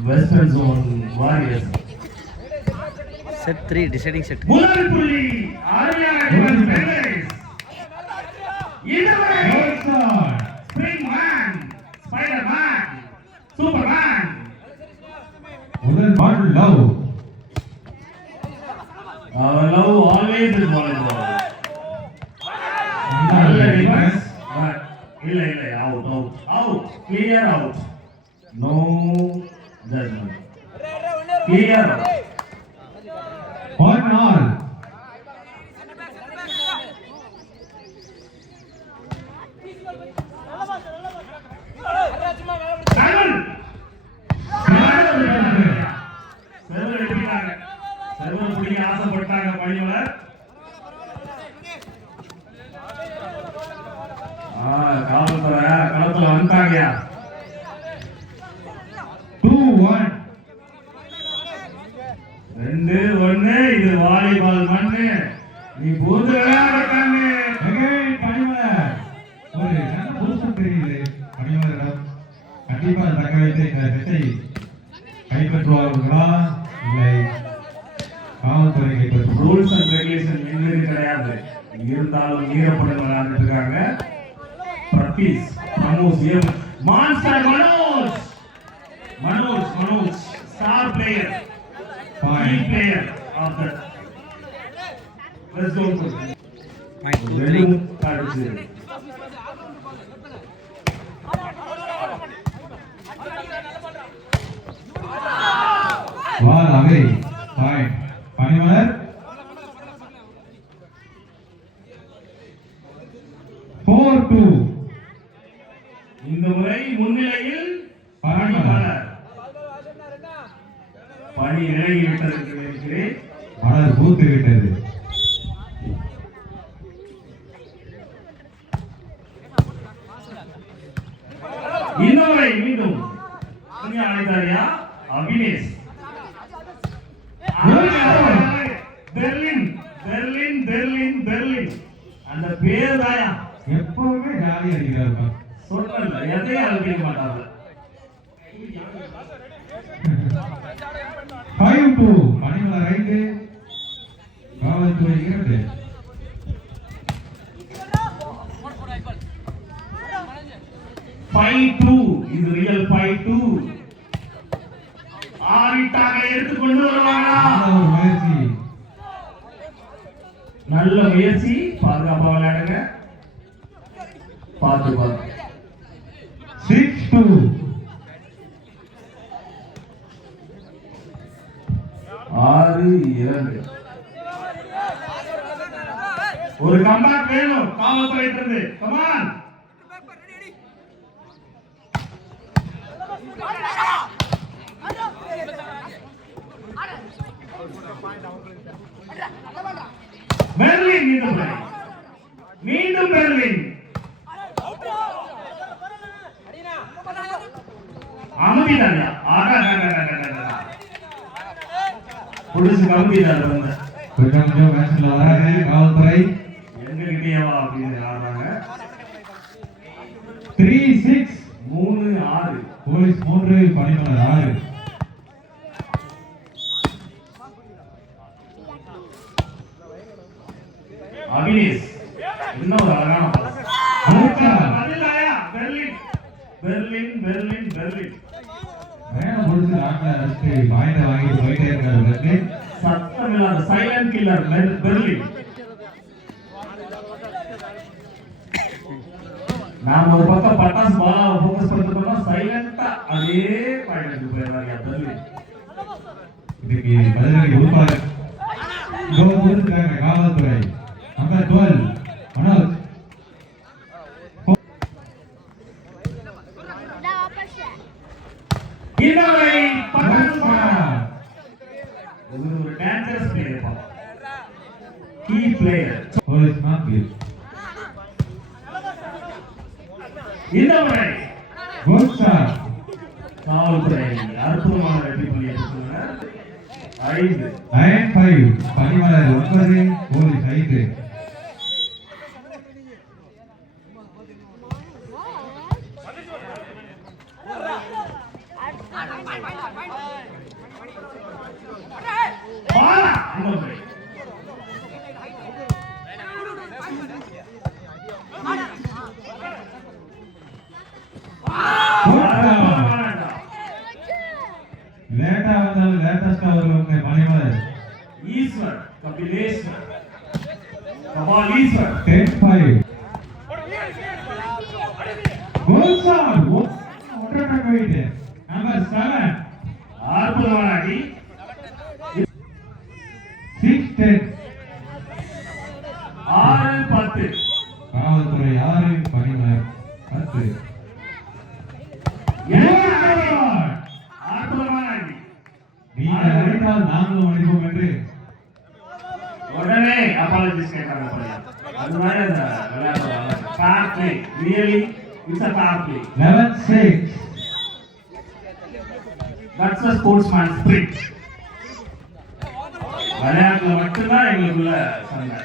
Western Zone Warriors. Set 3 deciding set. முதல் புள்ளி அருமையான டிஃபென்ஸ். இதுவரை spring man, Spiderman, Superman. முதல் ball love. Love always is volleyball. நல்ல defence. இல்ல out clear out. No judgment. Clear out. On all. Selvan பிடிக்க ஆசைப்பட்டாங்க பணியாளர். காவல்துறை களத்துல வந்துட்டாங்க. 2-1. 2-1. இது வாலிபால் மண்ணு. நீ பூந்து விளையாடுறாங்க. பணியாளர் ஒரு நல்ல பூஸ்ட் தெரியுது. பணியாளர் கண்டிப்பா தக்க வைத்து இந்த செட்டை கைப்பற்றுவார்களா இல்லை காவல்துறை கைப்பற்றும். ரூல்ஸ் அண்ட் ரெகுலேஷன் எங்களுக்கு கிடையாது. இருந்தாலும் மீறப்பட விளையாண்டுட்டு இருக்காங்க. Pratheesh Manoj monster Manoj star player key player of the let's go for Point 2-3. Wall away point பணியாளர் 4-2. இந்த முறை முன்னிலையில் பணியாளர் பணி விலகி விட்டதற்கு நினைக்கிறேன். மலர் பூத்து விட்டது. இந்த முறை மீண்டும் அழைத்தாரியா Abinesh. Berlin Berlin Berlin Berlin அந்த பேர் தாயா எப்பவுமே ஜாலியா இருக்கிறார்கள். சொல்லல எதையும் அழுப்பிக்க மாட்டாங்க. 5-2 பணியாளர் 5 காவல்துறை 2. இது ரியல் 5-2. ஆரிட்டாக எடுத்துக்கொண்டு வருவாங்களா? நல்ல முயற்சி. பாதுகாப்பா விளையாடுங்க. பார்த்து 6-2. 6-2. ஒரு கம்பேக் வேணும் காவல்துறை இருந்து. Come on Berlin. மீண்டும் பெர்லின். அமைதியா புடிச்சு கம்பிதார் வந்து கொஞ்சம் மேட்ச்ல வராங்க. காவல்துறை எங்ககிட்டேவா அப்படின்னு ஆடுறாங்க. 3-6. 3-6. போலீஸ் 3 பணியாளர் 6. அபினேஷ் இன்னும் ஒரு அழகான பெர்லின் பெர்லின் பெர்லின் பெர்லின் வேணா முடிச்சு நாட்ல அடிச்சு பாயிண்ட் வாங்கி போயிட்டே இருக்காரு பெர்லின். சத்தமில்லாத சைலண்ட் கில்லர் பெர்லின். நாம ஒரு பக்கம் பட்டாஸ் பாலா ஃபோக்கஸ் பண்ணிட்டோம்னா சைலண்டா அதே பாயிண்ட் போயிடுறாங்க பெர்லின். இதுக்கு பதிலடி கொடுப்பாரு. கோல் கொடுத்துட்டாங்க காவல்துறை. நம்பர் 12 மனோஜ். இதுவரை ஒரு dangerous player. Key player. Police நாக்கு. இதுவரை குட் ஷாட். காவல்துறை அற்புதமான வெற்றி புள்ளி எடுத்துள்ளனர். 9-5 பணியாளர் 9 போலீஸ் 5. பாலா இன்னொரு முறை. லேட்டா வந்தாலும் லேட்டஸ்டா வருவாங்க மணிமலர். ஈஸ்வர் கபிலேஸ்வர் கபாலீஸ்வர் 10-5. கோல் ஷாட். ஒட்டட்ட போயிடு. நம்பர் 7. அற்புதமான அடி. 6-10. 6-10. காவல்துறை 6, மணிமலர் 10. அற்புதமான அடி. நீங்கள் அடித்தால் நாங்களும் அடிப்போம் என்று உடனே அப்பாலஜிஸ் கேட்கறாங்க பையன். அதுதான் இந்த விளையாட்டு fair play. Really it's a fair play. 11-6. That's a sportsman spirit. விளையாட்டுல மட்டும்தான் எங்களுக்குள்ள சண்டை.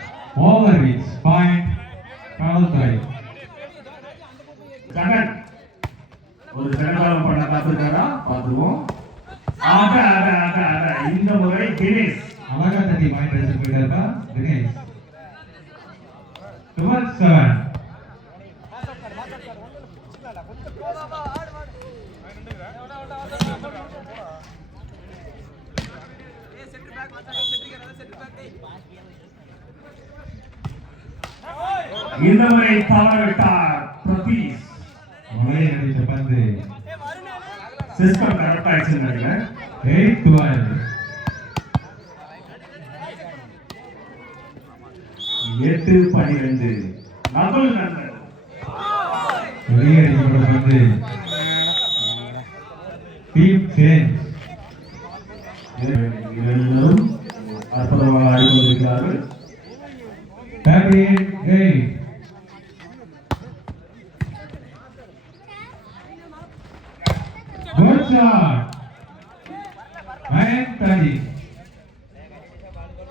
ஓவர் ரீச் பாயிண்ட் காவல்துறை. ஜகன் ஒரு ஜெகபாலம் பண்ண காத்திருக்காரா பார்த்துருவோம். ஆக ஆக ஆக ஆக இந்த முறை தினேஷ் அழகா தட்டி பாயிண்ட் எடுத்து போயிட்டாருப்பா தினேஷ். 12-7. இந்த முறை தவறவிட்டார் பிரதீஷ். முறை அடித்த பந்து சிஸ்டம் கரெக்ட் ஆயிடுச்சுன்னு நினைக்கிறேன். 8-12. 8-12. நபல் நண்பர் வெளியே அடிக்கப்பட்ட பந்து டீம் சேஞ்ச். இருவரும் அற்புதமாக ஆடிக்கொண்டிருக்கிறார்கள். 38-8. Good shot. 9-30.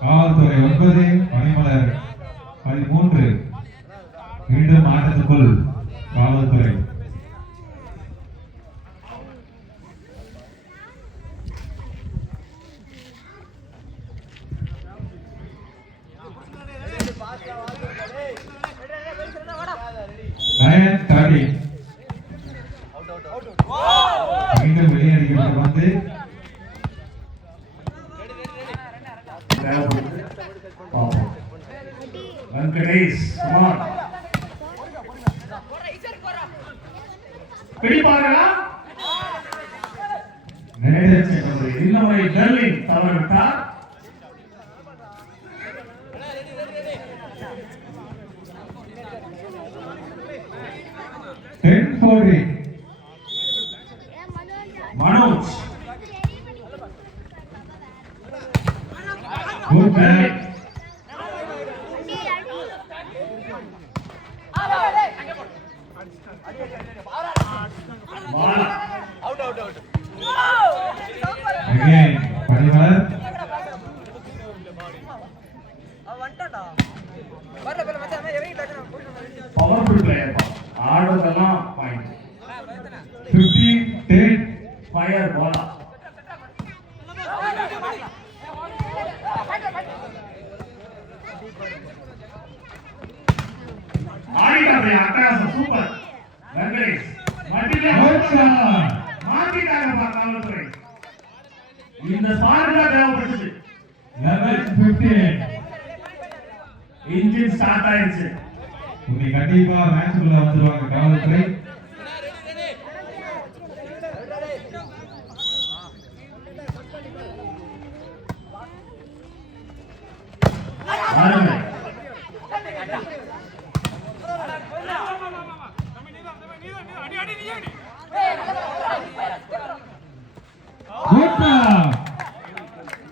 காவல்துறை 9, மணிமலர் 13. மீண்டும் ஆட்டத்துக்குள் காவல்துறை. மீண்டும் வெளியடிக்கப்பட்ட பந்து வெங்கடேஷ் குமார் பிடிப்பார்களா? இந்த முறை பெர்லின் தவறிவிட்டார். Manoj Good man. Again, Parimal. Powerful player ஆடுறதெல்லாம் பாயிண்ட். 15-10. Fire ball. ஆடிட்டாரு அட்டகாசம் சூப்பர். வெங்கடேஷ் மாட்டிட்டாங்க காவல்துறை. இந்த ஸ்பார்க் தான் தேவைப்பட்டது. 11-15. இன்ஜின் ஸ்டார்ட் ஆயிடுச்சு. இன்னைக்கு கண்டிப்பா மேட்சுக்குள்ள வந்துருவாங்க காவல்துறை. அருமை.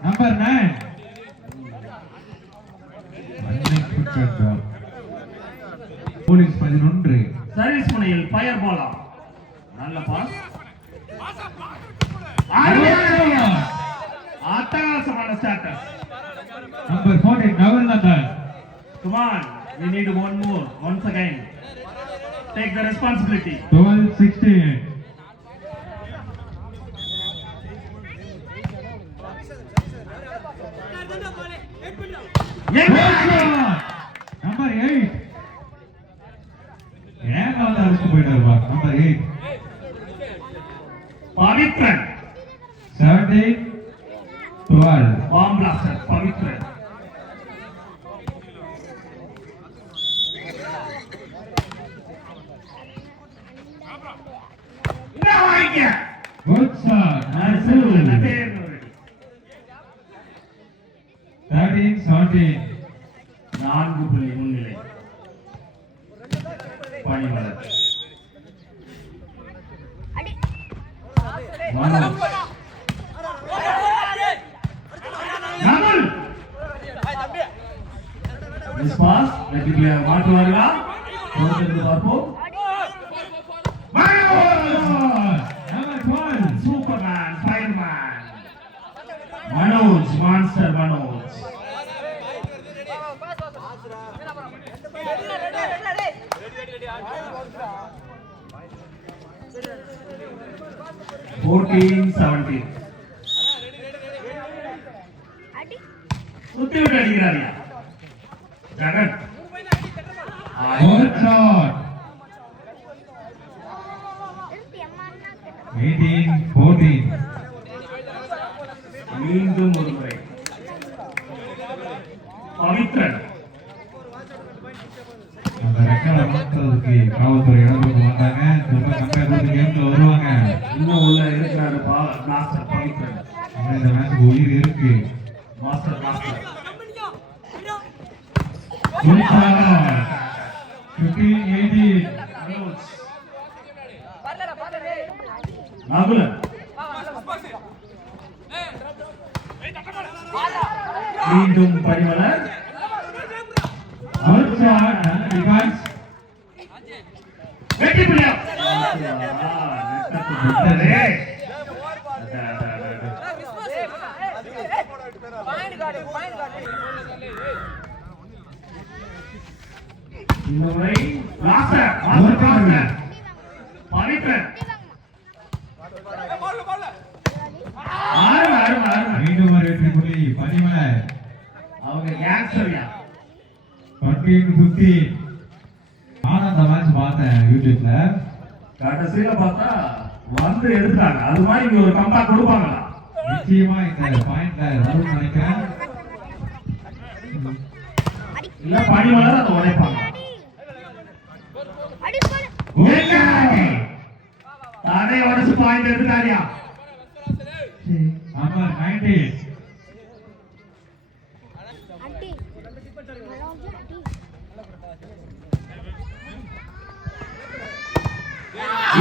Number 9. போலீஸ் 11. சர்வீஸ் முனையில் ஃபயர் பாலா. நல்ல பாஸ். அட்டகாசமான starter. Number 14 Naval Nandal. Come on, we need one more. Once again, take the responsibility. 12-16. Number 8 ஏங்க வந்து அடிச்சு போயிட்டாருப்பா. Number 8 Pavithran 17-12 bomb blaster Pavithran. Good shot. 13-17 4 புள்ளி முன்னிலை பணிமலர். மனோஜ் நமல் மிஸ் பாஸ் வெற்றியை மாற்றுவார்களா பொறுத்திருந்து பார்ப்போம். Number 12 superman fireman Manoj monster Manoj. சுத்தி விட்டு அடிக்கிறாரியா ஜகன். Good shot. 18-14 மீண்டும் ஒரு முறை பவித்ரன். அந்த ரெக்கார்டை மாத்துறதுக்கு காவல்துறை இடம் கொடுக்க மாட்டாங்க. திரும்ப கம்பேர் பண்ணி கேம்ல வருவாங்க. இன்னும் உள்ள இருக்கிறாரு மாஸ்டர் பவித்ரன். இந்த மேட்ச்க்கு உயிர் இருக்கு. மாஸ்டர் மாஸ்டர் 15-18 நாகுலன் மீண்டும் பணிமலர். Good shot. டிஃபென்ஸ் வெற்றி புள்ளியா இந்த முறை மாஸ்டர் மாஸ்டர் பவித்ரன். மீண்டும் ஒரு வெற்றி புள்ளி பனிமலை. அவங்க கேங்ஸ்டர்யா 20-15 ஆனந்த மேட்ச் பார்த்தேன் யூடியூப்ல. கடைசியில பார்த்தா வந்து எடுத்துட்டாங்க. அது மாதிரி இங்க ஒரு கம்பேக் கொடுப்பாங்களா? நிச்சயமா இந்த பாயிண்ட்ல வரும்னு நினைக்கிறேன். இல்ல பனிமலர் அதை உடைப்பாங்க. தானே உடச்சு பாயிண்ட் எடுத்துட்டாரியா. நம்பர் 19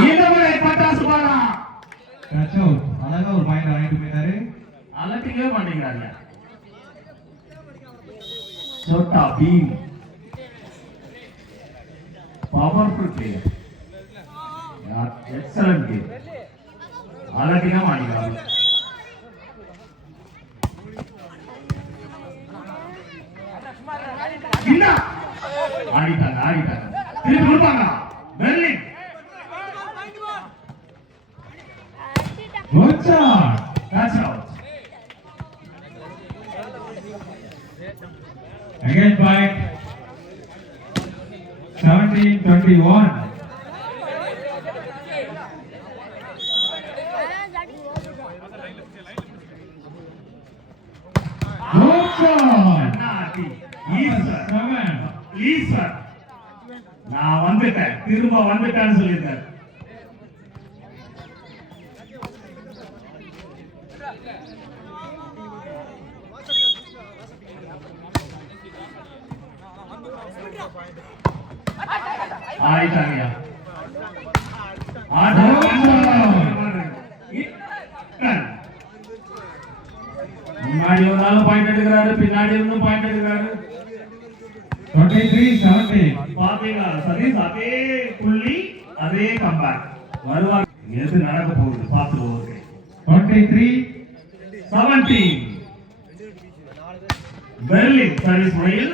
இந்த முறை பட்டாசு பாரா டச் அவுட். அழகா ஒரு பாயிண்ட் வாங்கிட்டு போயிட்டாரு. அலட்டிக்கவே மாட்டேங்கிறாங்க. Chhota Bheem powerful player. Excellent game. அலட்டிக்க மாட்டேங்கிறாங்க. என்ன ஆடிட்டாங்க ஆடிட்டாங்க. திருப்பி கொடுப்பாங்க. Berlin good shot. Touch out. Again point 17-21 good shot. நாட்டி ஈஸ்வர் ஈஸ்வர் நான் வந்துட்டேன் திரும்ப வந்துட்டேன்னு சொல்லியிருக்காரு. ஆயிட்டாங்கயா. முன்னாடி ஒரு நாள் பாயிண்ட் எடுக்கிறாரு, பின்னாடி இருந்தும் பாயிண்ட் எடுக்கிறாரு. 23-17 பாத்தீங்களா சதீஷ்? அதே புள்ளி அதே கம்பேக் வருவாங்க. எது நடக்க போகுது பார்த்துருவோம். 23-17 பெர்லின் சர்வீஸ் முறையில்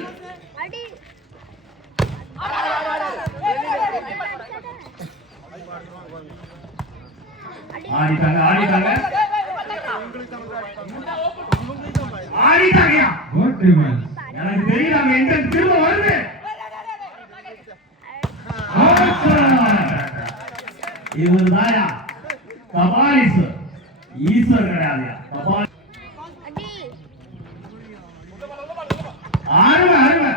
ஆடிட்டாங்க ஆடிட்டாங்க. ஆடிட்டாங்கயா. Good defence. எனக்கு தெரியல அங்க எங்க திரும்ப வருது. இவர் தாயா கபாலிஸ் ஈஸ்வர் கிடையாதுயா. கபாலி அருமை அருமை.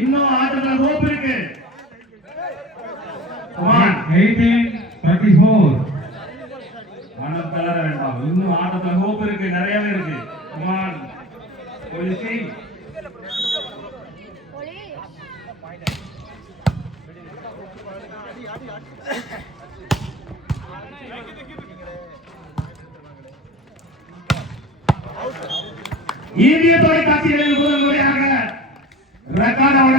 இன்னும் ஆட்டத்துல ஹோப் இருக்கு. 18-34. மனம் தளர வேண்டாம். இன்னும் ஆட்டத்துல ஹோப் இருக்கு, நிறையவே இருக்கு. குமார் போலீசி இந்திய தொலைக்காட்சிகளில் முதல் முறையாக ரெக்கார்ட்